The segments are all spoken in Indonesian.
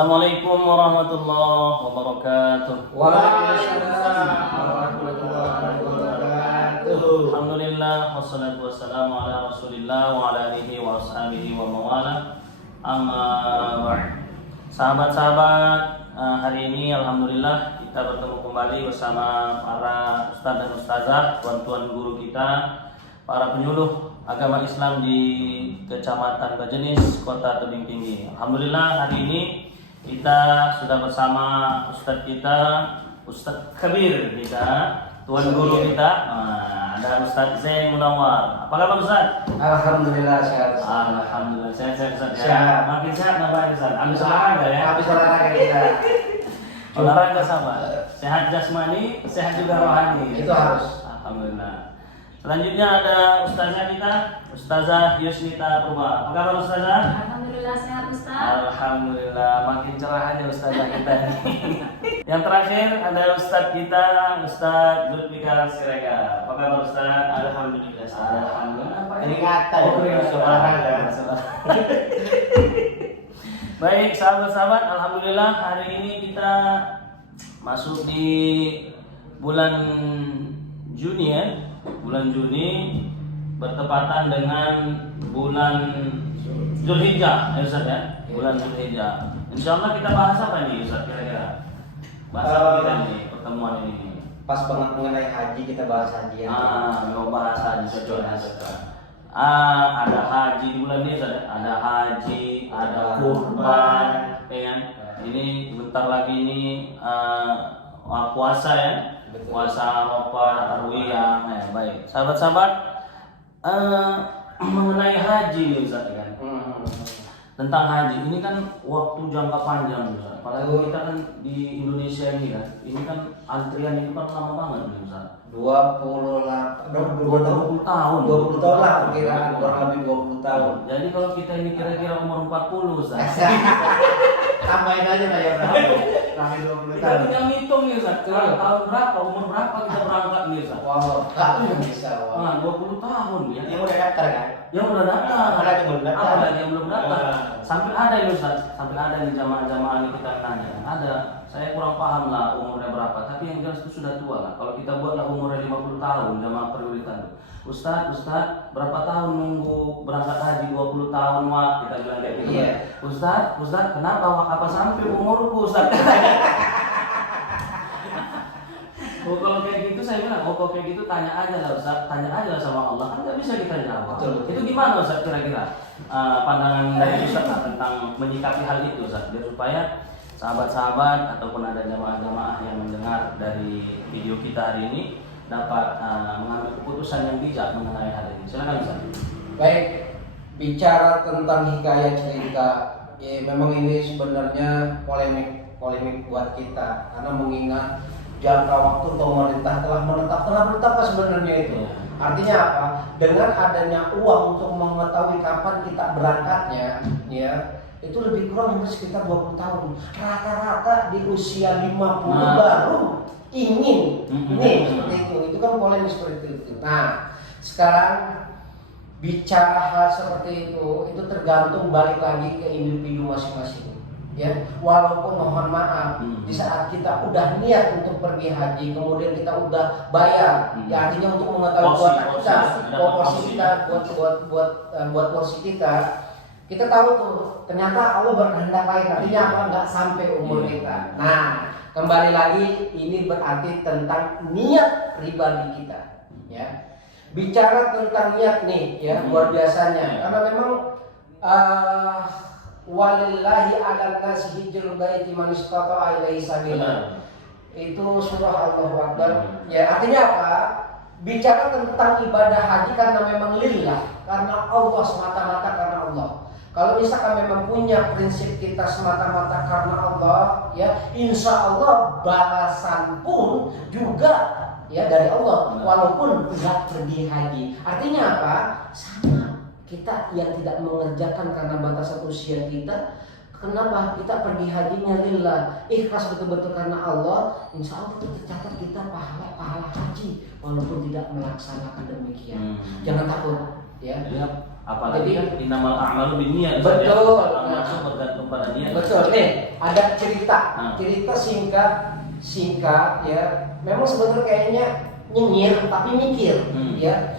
Assalamualaikum warahmatullahi wabarakatuh. Waalaikumsalam warahmatullahi wabarakatuh. Alhamdulillah wassalatu wassalamu ala Rasulillah wa ala alihi wa ashabihi wa mawala. Amma ba'd. Sahabat-sahabat, hari ini alhamdulillah kita bertemu kembali bersama para ustaz dan ustazah, tuan-tuan guru kita, para penyuluh agama Islam di Kecamatan Bajenis, Kota Tebing Tinggi. Alhamdulillah hari ini kita sudah bersama Ustadz kita, Ustadz Kabir kita, tuan guru kita. Ada Ustadz Zain Munawar. Apa kabar Ustadz? Alhamdulillah sehat. Alhamdulillah sehat Ustadz ya. Sehat. Makin sehat nambah Ustadz. Habis olahraga ya. Habis olahraga kita. Olahraga sama. Sehat jasmani, sehat juga rohani. Itu harus. Alhamdulillah. Selanjutnya ada ustazah kita, Ustazah Yusnita Purba. Apa kabar ustazah? Alhamdulillah sehat Ustaz. Alhamdulillah, makin cerah aja ustazah kita ini. Yang terakhir ada ustaz kita, Ustaz Zulfikar Siregar. Apa kabar ustaz? Alhamdulillah. Alhamdulillah. Peringatan. Olahraga. Baik, sahabat-sahabat, alhamdulillah hari ini kita masuk di bulan Juni ya. Bulan Juni bertepatan dengan bulan Zulhijjah ya Ustaz ya. Bulan Zulhijjah. Insyaallah kita bahas apa nih Ustaz kira-kira? Bahas apa kita nih pertemuan ini? Pas banget mengenai haji, kita bahas haji ya. Mau bahas haji cocok. Ada haji di bulan ini Ustaz ya. Ada haji, ada kurban, ya kan? Ini bentar lagi ini puasa ya. Betul. Puasa Arafah, Tarwiyah. Ya, baik. Sahabat-sahabat, mengenai haji nih Ustaz kan. Tentang haji ini kan waktu jangka panjang Ustaz. Apalagi kita kan di Indonesia ini kan. Ini kan antrian itu kan lama banget nih Ustaz. 28 20 tahun. 20 tahun lah perkiraan, kurang lebih 20 tahun. Jadi kalau kita ini kira-kira umur 40 Ustaz. Tambahin aja lah ya berapa? Sampai 20 Kita tahun. tinggal ngitung nih Ustaz. Tahun berapa, umur berapa kita berangkat nih Ustaz? Wow, kamu bisa. Nah, 20 tahun ya. Yang udah daftar kan? Yang udah daftar. Apalagi yang belum daftar. Apalagi yang belum daftar. Sampai ada nih Ustaz, sampai ada nih jamaah-jamaah ini kita nanya. Ada, saya kurang paham lah umurnya berapa, tapi yang jelas itu sudah tua lah. Kalau kita buatlah umurnya 50 tahun, jamaah prioritas. Ustaz, berapa tahun nunggu berangkat haji 20 tahun Wak? Kita bilang kayak gitu. Iya. Ustaz, kenapa Wak? Apa sampai umurku Ustaz? Oh, kalau kayak gitu saya bilang, kalau kayak gitu tanya aja lah Ustaz, tanya aja lah sama Allah, kan nggak bisa kita jawab. Betul. Itu gimana Ustaz kira-kira pandangan dari Ustaz lah tentang menyikapi hal itu Ustaz, biar supaya sahabat-sahabat ataupun ada jamaah-jamaah yang mendengar dari video kita hari ini dapat mengambil keputusan yang bijak mengenai hal ini. Silakan Ustaz. Baik, bicara tentang hikayat cerita, ya memang ini sebenarnya polemik buat kita karena mengingat jangka waktu pemerintah telah menetapkan sebenarnya itu. Ya. Artinya apa? Dengan adanya uang untuk mengetahui kapan kita berangkatnya, ya itu lebih kurang hampir sekitar 20 tahun. Rata-rata di usia 50 baru ingin nih seperti itu. Itu kan polemik seperti itu. Nah, sekarang bicara hal seperti itu tergantung balik lagi ke individu masing-masing. Ya, walaupun mohon maaf di saat kita udah niat untuk pergi haji, kemudian kita udah bayar, ya artinya untuk mengetahui kuota kita, porsi kita, buat porsi kita tahu tuh ternyata Allah berkehendak lain, artinya apa? Nggak sampai umur kita. Nah, kembali lagi ini berarti tentang niat pribadi kita, ya. Bicara tentang niat nih, ya luar biasanya, karena memang walillahi 'alan nasi hijrul baiti man istata'a ilaihi sabila. Itu surah Allahu Akbar. Ya, artinya apa? Bicara tentang ibadah haji karena memang lillah, karena Allah, semata-mata karena Allah. Kalau misalkan memang punya prinsip kita semata-mata karena Allah, ya insya Allah balasan pun juga ya dari Allah, walaupun tidak pergi haji. Artinya apa? Sama. Kita yang tidak mengerjakan karena batasan usia kita, kenapa kita pergi hajinya lillah, ikhlas betul-betul karena Allah, insya Allah tercatat kita pahala haji walaupun tidak melaksanakan demikian. Jangan takut, ya. Apalagi kan innamal a'malu binniyat. Betul. Amal itu bergantung pada niat. Betul. Ada cerita singkat ya. Memang sebenarnya kayaknya nyengir tapi mikir ya.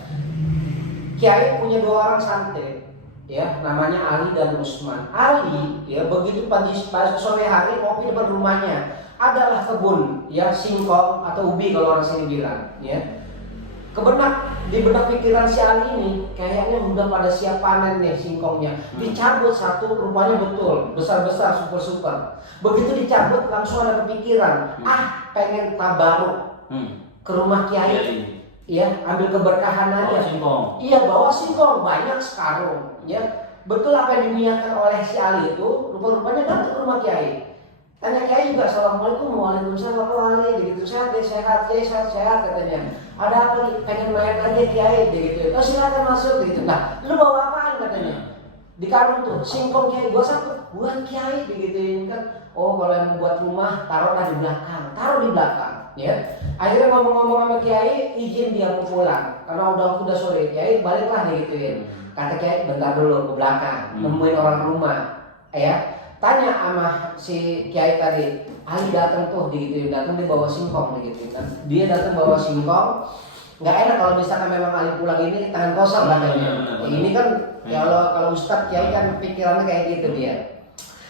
Kiai punya 2 orang santri ya, namanya Ali dan Usman. Ali ya begitu pagi sore hari ngopi di depan rumahnya adalah kebun ya, singkong atau ubi kalau orang sini bilang ya. Di benak pikiran si Ali ini kayaknya udah pada siap panen nih singkongnya. Dicabut satu, rupanya betul besar-besar, super. Begitu dicabut langsung ada kepikiran, pengen tabaruk ke rumah kiai. Ya, ambil keberkahan aja. Iya, bawa singkong banyak sekarung. Ya, betul apa yang diniatkan oleh si Ali itu. Rupa-rupanya datang ke rumah kiai. Tanya kiai juga, assalamualaikum, waalaikumsalam, Pak Ali, begitu sehat, kiai sehat katanya. Ada apa nih? Pengen main aja kiai, begitu. Oh silakan masuk, begitu. Nah, lu bawa apaan katanya? Di karung tuh, singkong kiai, gua satu buat kiai, begitu kan. Oh kalau yang buat rumah, taruh di belakang, ya. Akhirnya ngomong-ngomong sama kiai, izin dia mau pulang, karena udah sore. Kiai baliklah digituin. Kata kiai, bentar dulu ke belakang, nemuin orang rumah, ya. Tanya sama si kiai tadi, Ali datang tuh digituin, datang dia bawa singkong digituin kan. Dia datang bawa singkong. Nggak enak kalau misalkan memang Ali pulang ini tangan kosong katanya. Ini kan kalau Ustadz kiai kan pikirannya kayak gitu dia.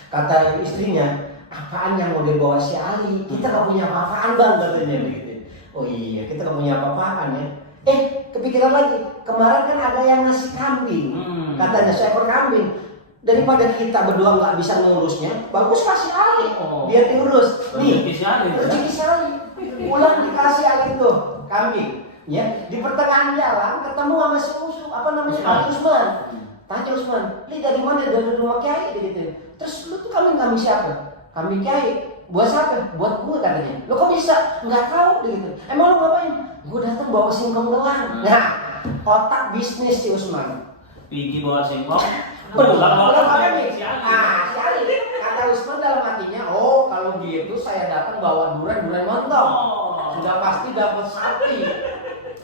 Kata istrinya, apaan yang mau dibawa si Ali? Kita nggak punya apa-apaan bang katanya gitu. Oh iya, kita nggak punya apa-apaan ya. Kepikiran lagi, kemarin kan ada yang ngasih kambing, katanya seekor kambing. Daripada kita berdua nggak bisa ngurusnya, bagus kasih Ali, dia diurus. Nih, rezeki si Ali. Pulang dikasih Ali tuh kambing. Ya, di pertengahan jalan ketemu sama si Ali Usman. Tanya Usman, li dari mana? Dari rumah kiai gitu. Terus lu tuh kambing siapa? Kambing kiai. Buat siapa? Buat gue katanya. Lo kok bisa? Nggak tahu gitu. Emang lu ngapain? Gue datang bawa singkong doang. Nah, otak bisnis si Usman. Pergi bawa singkong. Belum si Ali. Kata Usman dalam hatinya, oh kalau gitu saya datang bawa durian montong. Sudah pasti dapat sapi.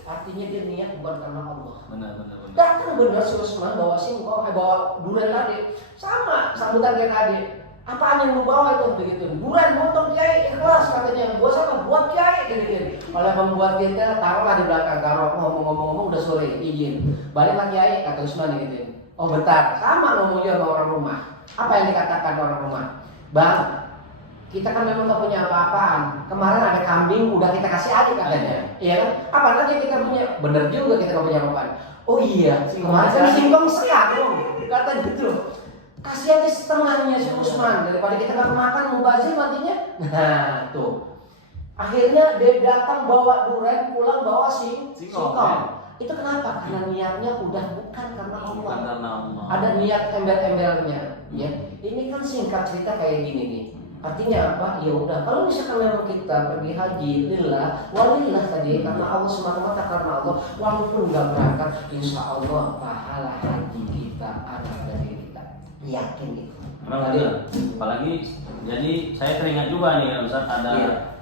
Artinya dia niat bukan karena Allah. Benar. Datang benar si Usman bawa singkong, bawa durian tadi. Sama sambutan kayak tadi. Apaan yang lu bawa itu begitu? Durian montong kiai ikhlas katanya. Buat siapa? Buat kiai gitu. Oleh membuat kita taruhlah di belakang. Taruh ngomong-ngomong udah sore izin. Baliklah kiai kata Usman gitu. Oh bentar, sama ngomongnya sama orang rumah. Apa yang dikatakan orang rumah? Bang, kita kan memang gak punya apa-apaan. Kemarin ada kambing, udah kita kasih Ali katanya. Iya kan? Apalagi kita punya? Bener juga kita gak punya apa-apaan. Oh iya, kemarin kan singkong sekarang. Kata gitu. Kasih aja setengahnya si Usman. Daripada kita gak makan, mubazir matinya. Nah tuh. Akhirnya dia datang bawa durian, pulang bawa singkong. Itu kenapa? Karena niatnya udah bukan karena Allah. Ada niat embel-embelnya, ya. Ini kan singkat cerita kayak gini nih. Artinya apa? Ya udah. Kalau misalkan memang kita pergi haji, walillah tadi karena Allah semata-mata karena Allah, walaupun nggak berangkat, insya Allah pahala haji kita ada dari kita. Yakin gitu. Memang ada. Apalagi jadi saya teringat juga nih Ustaz ada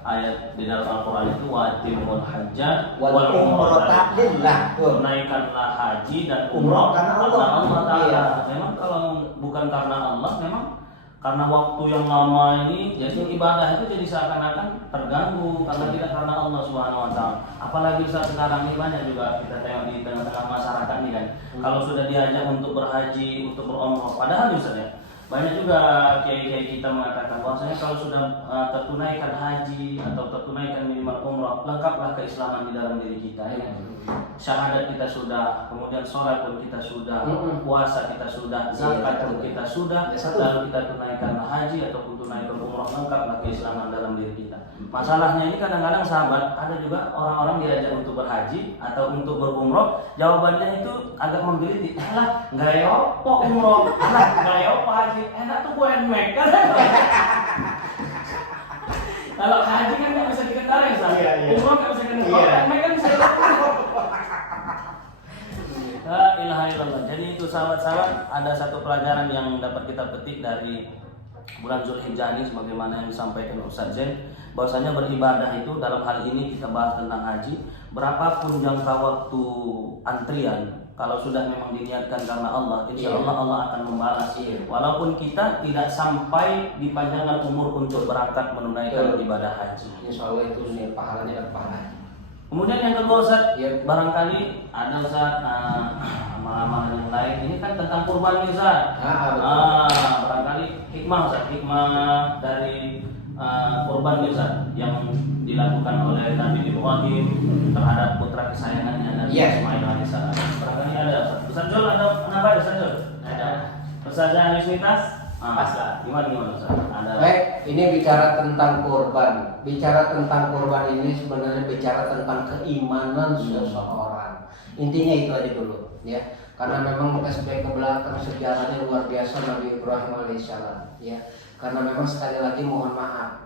ayat di dalam Al-Quran itu watimul hajjah wal umrata lillah. Tunaikanlah haji dan umrah karena Allah Ta'ala. Memang kalau bukan karena Allah, memang karena waktu yang lama ini jadi ibadah itu jadi seakan-akan terganggu karena tidak karena Allah Subhanahu wa taala. Apalagi saat sekarang ini banyak juga kita tengok di tengah-tengah masyarakat ini kan. Kalau sudah diajak untuk berhaji, untuk berumrah, padahal misalnya banyak juga kiai-kiai kita mengatakan bahwasanya kalau sudah tertunaikan haji atau tertunaikan minimal umrah, lengkaplah keislaman di dalam diri kita ya. Syahadat kita sudah, kemudian sholat pun kita sudah, puasa kita sudah, zakat pun kita sudah, lalu kita tunaikan haji ataupun tunaikan umrah, lengkaplah keislaman dalam diri kita. Masalahnya ini kadang-kadang sahabat, ada juga orang-orang diajak untuk berhaji atau untuk berumrah, jawabannya itu agak menggelitik. Lah, nggak ya apa umrah, nggak ya apa haji, enak tuh gue enmek kan. Kalau haji kan nggak bisa diketahui, umrah nggak bisa diketahui, enmek kan bisa diketahui. La ilaha illallah. Jadi itu sahabat-sahabat, ada satu pelajaran yang dapat kita petik dari bulan Zulhijjah ini sebagaimana yang disampaikan Ustaz Zain, bahwasanya beribadah itu dalam hal ini kita bahas tentang haji, berapapun jangka waktu antrian kalau sudah memang diniatkan karena Allah, insya Iya. Allah akan membalas. Iya. Walaupun kita tidak sampai dipanjangkan umur untuk berangkat menunaikan ibadah haji. Insya Allah itu nih pahalanya dan pahala. Kemudian yang kedua Ustaz, Iya. barangkali ada Ustaz amalan yang lain. Ini kan tentang kurban nih Ustaz. Betul. Barangkali hikmah Ustaz, hikmah dari kurban nih Ustaz yang dilakukan oleh Nabi Ibrahim terhadap putra kesayangannya Nabi Iya. Ismail alaihissalam. Barangkali ada Ustaz Jol, ada kenapa ada Ustaz Jol? Ada Ustaz Yusmitas? Gimana Ustaz? Ada. Baik, ini bicara tentang korban. Bicara tentang korban ini sebenarnya bicara tentang keimanan seseorang. Intinya itu aja dulu, ya. Karena memang flashback ke belakang sejarahnya luar biasa Nabi Ibrahim alaihissalam, ya. Karena memang sekali lagi mohon maaf,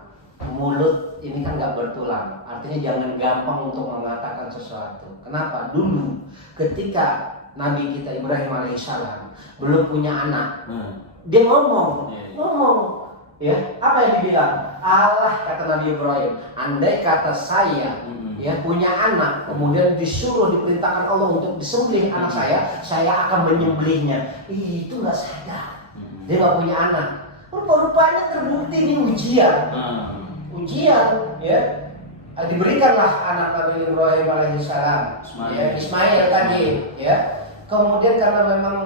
mulut ini kan nggak bertulang. Artinya jangan gampang untuk mengatakan sesuatu. Kenapa? Dulu ketika Nabi kita Ibrahim alaihissalam belum punya anak, dia ngomong, ya apa yang dibilang? Allah kata Nabi Ibrahim, andai kata saya ya punya anak, kemudian diperintahkan Allah untuk disembelih anak saya akan menyembelihnya. Itu nggak sadar, dia nggak punya anak. Rupa-rupanya terbukti di ujian, ya diberikanlah anak Nabi Ibrahim alaihissalam, ya, Ismail tadi, ya. Kemudian karena memang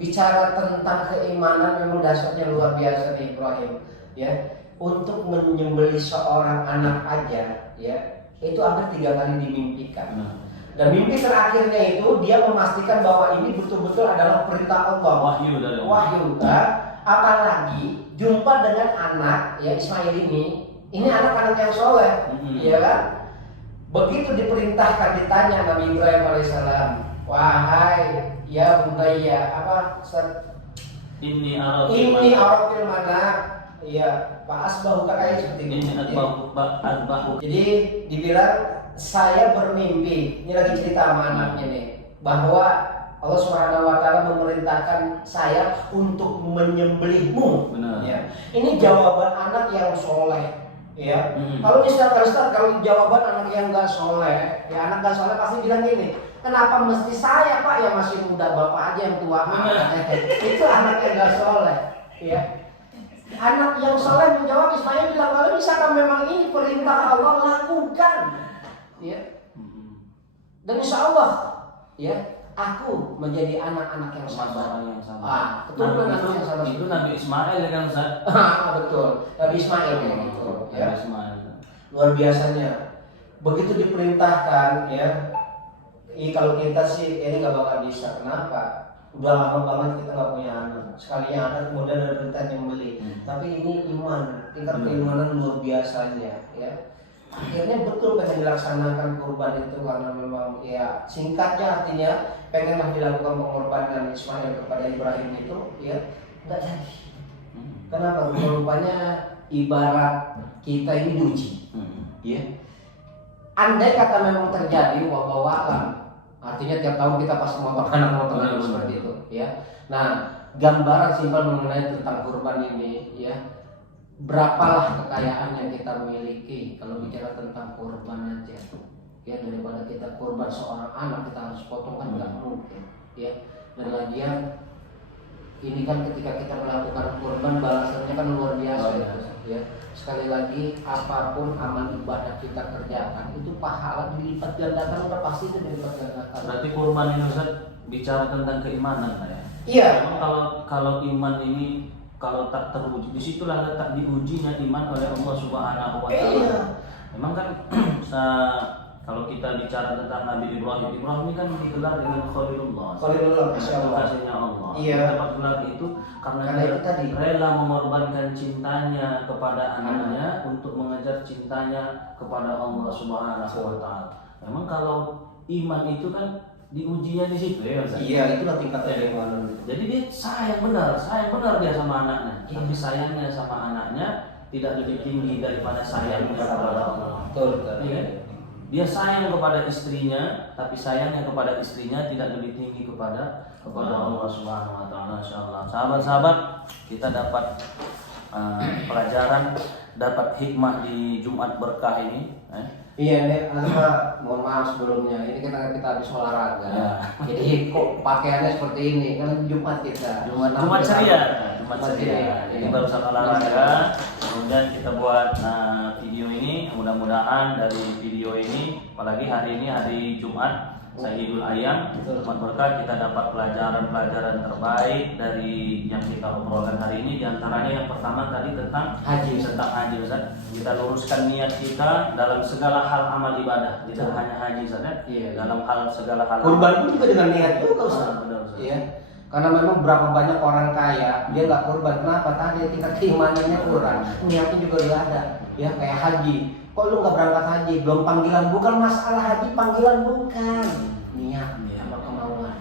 bicara tentang keimanan memang dasarnya luar biasa di Ibrahim, ya. Untuk menyembelih seorang anak aja, ya, itu hampir 3 kali dimimpikan. Dan mimpi terakhirnya itu dia memastikan bahwa ini betul-betul adalah perintah Allah. Wahyu dari Allah. Wahyu, kan? Apalagi jumpa dengan anak ya Ismail ini anak-anak yang soleh, ya kan? Begitu diperintahkan ditanya Nabi Ibrahim alaihissalam, wahai ya bunayya apa? Ini arafil mana? Iya, Pak Asbahu kakaknya seperti ini adbahu. Jadi dibilang saya bermimpi, ini lagi cerita sama anaknya nih, bahwa Allah Subhanahu wa taala memerintahkan saya untuk menyembelihmu. Benar. Ya. Ini jawaban anak yang soleh. Ya. Kalau misalkan kalau jawaban anak yang enggak soleh, ya anak enggak soleh pasti bilang gini, kenapa mesti saya Pak yang masih muda, Bapak aja yang tua? Itu anak yang enggak soleh. Ya. Anak yang soleh menjawab, Ismail bilang, kalau misalkan memang ini perintah Allah, lakukan. Ya. Dan insya Allah, ya, aku menjadi anak-anak yang sabar. Keturunan anak yang sabar. Itu Nabi Ismail ya kan Ustaz? Betul, Nabi Ismail ya gitu. Ya. Nabi Ismail. Luar biasanya. Begitu diperintahkan, ya. Kalau kita sih ini nggak bakal bisa. Kenapa? Udah lama banget kita nggak punya anak. Sekali anak kemudian ada perintah nyembeli. Tapi ini iman, tingkat keimanan luar biasanya, ya. Akhirnya betul pengen dilaksanakan kurban itu karena memang ya singkatnya artinya pengenlah dilakukan pengorbanan Ismail kepada Ibrahim itu, ya nggak jadi. Kenapa? Rupanya ibarat kita ini diuji, ya. Andai kata memang terjadi wabah artinya tiap tahun kita pasti motong anak seperti itu, ya. Nah, gambaran simpel mengenai tentang kurban ini, ya. Berapalah kekayaan yang kita miliki kalau bicara tentang kurban aja, ya, daripada kita kurban seorang anak kita harus potong kan nggak mungkin, ya. Dan lagian ini kan ketika kita melakukan kurban balasannya kan luar biasa, ya. Sekali lagi apapun amal ibadah kita kerjakan itu pahala dilipat gandakan, udah pasti itu dilipat gandakan. Berarti kurban ini Ustaz bicara tentang keimanan lah ya. Iya. Memang kalau iman ini kalau tak teruji, disitulah letak diujinya iman oleh Allah Subhanahu wa taala. Iya. Memang kan kalau kita bicara tentang Nabi Ibrahim ini kan digelar dengan Khalilullah. Masya Allah. Kasihnya Allah. Iya. Dapat gelar itu karena Karena dia itu tadi. rela mengorbankan cintanya kepada anaknya untuk mengejar cintanya kepada Allah Subhanahu wa taala. Memang kalau iman itu kan diujinya di situ ya Ustaz. Iya, itulah tingkat keimanan. Jadi dia sayang benar dia sama anaknya. Tapi sayangnya sama anaknya tidak lebih tinggi daripada sayangnya kepada Allah. Betul. Iya. Dia sayang kepada istrinya, tapi sayangnya kepada istrinya tidak lebih tinggi kepada Allah Subhanahu wa taala. Insyaallah. Sahabat-sahabat, kita dapat pelajaran, dapat hikmah di Jumat berkah ini, Iya nih, Azma, mohon maaf sebelumnya. Ini kita habis olahraga. Ya. Jadi kok pakaiannya seperti ini? Kan Jumat kita. Jumat ceria. Jumat ceria. Jadi barusan olahraga, kemudian kita buat video ini. Mudah-mudahan dari video ini, apalagi hari ini hari Jumat, Sayyidul Ayyam, Jumat berkah, kita dapat pelajaran-pelajaran terbaik dari yang kita obrolkan hari ini. Di antaranya yang pertama tadi tentang haji, Ustaz. Kita luruskan niat kita dalam segala hal amal ibadah, tidak hanya haji, Ustaz. Iya. Dalam hal segala hal. Kurban pun juga dengan niat juga, Ustaz. Benar, Ustaz. Iya. Karena memang berapa banyak orang kaya dia nggak kurban, kenapa? Tadi tingkat keimanannya kurang, niatnya juga nggak ada. Ya kayak haji. Kok lu nggak berangkat haji? Belum panggilan, bukan masalah haji, panggilan bukan. Niat sama kemauan.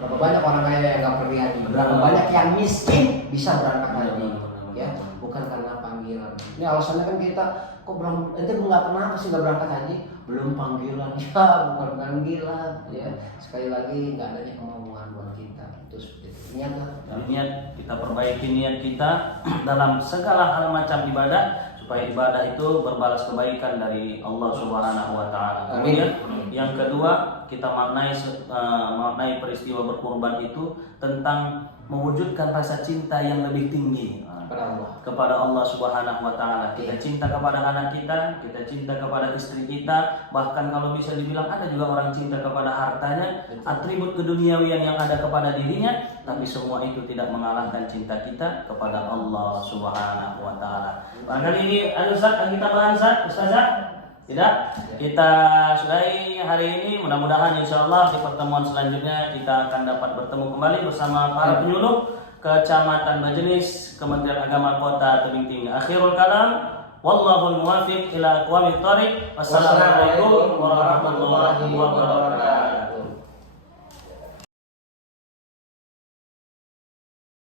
Berapa banyak orang kaya yang nggak pergi haji? Berapa banyak yang miskin bisa berangkat haji? Ya, bukan karena panggilan. Ini alasannya kan kita kok belum, ente nggak kenapa sih nggak berangkat haji? Belum panggilan, ya bukan panggilan. Ya, sekali lagi nggak adanya kemauan buat kita. Terus niat lah. Niat kita perbaiki niat kita dalam segala hal macam ibadah, supaya ibadah itu berbalas kebaikan dari Allah Subhanahu wa taala. Kemudian yang kedua, kita maknai peristiwa berkurban itu tentang mewujudkan rasa cinta yang lebih tinggi kepada Allah Subhanahu wa taala. Kita cinta kepada anak kita cinta kepada istri kita, bahkan kalau bisa dibilang ada juga orang cinta kepada hartanya, atribut keduniawian yang ada kepada dirinya, tapi semua itu tidak mengalahkan cinta kita kepada Allah Subhanahu wa taala. Barangkali ini Ustaz yang kita bahas, Ustazah? Tidak? Kita sudahi hari ini. Mudah-mudahan insyaallah di pertemuan selanjutnya kita akan dapat bertemu kembali bersama para penyuluh Kecamatan Bajenis, Kementerian Agama Kota Tebing Tinggi. Akhirul kalam, wallahul muwaffiq ila aqwamit thoriq. Wassalamualaikum warahmatullahi wabarakatuh.